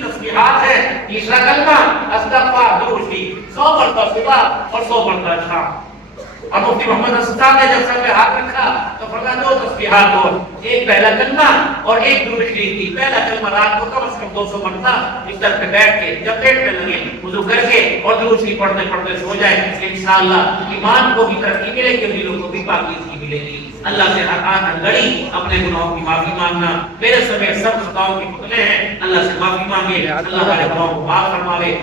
تسبیحات ہے. تیسرا کلمہ استغفار درود شریف 100 مرتبہ صبح اور 100 مرتبہ شام. اور مفتی محمد حسن صاحب نے جب سر پہ ہاتھ رکھا تو فرمایا 2 تسبیحات اور ایک پہلا کلمہ اور ایک درود شریف کی. پہلا کلمہ رات کو کم از کم 200 مرتبہ بستر پہ بیٹھ کے جب پیٹ پہ لگے وضو کر کے اور درود شریف پڑھتے پڑھتے سو جائے. انشاءاللہ ایمان کو بھی ترقی ملے گی، دلوں کو بھی پاکیزگی ملے گی. اللہ سے ہر آن گڑی اپنے گناہوں کی معافی مانگنا. میرے سمیت سب خطاؤں کے پتلے ہیں، اللہ سے معافی مانگے، اللہ ہمارے گناہوں کو معاف فرماوے.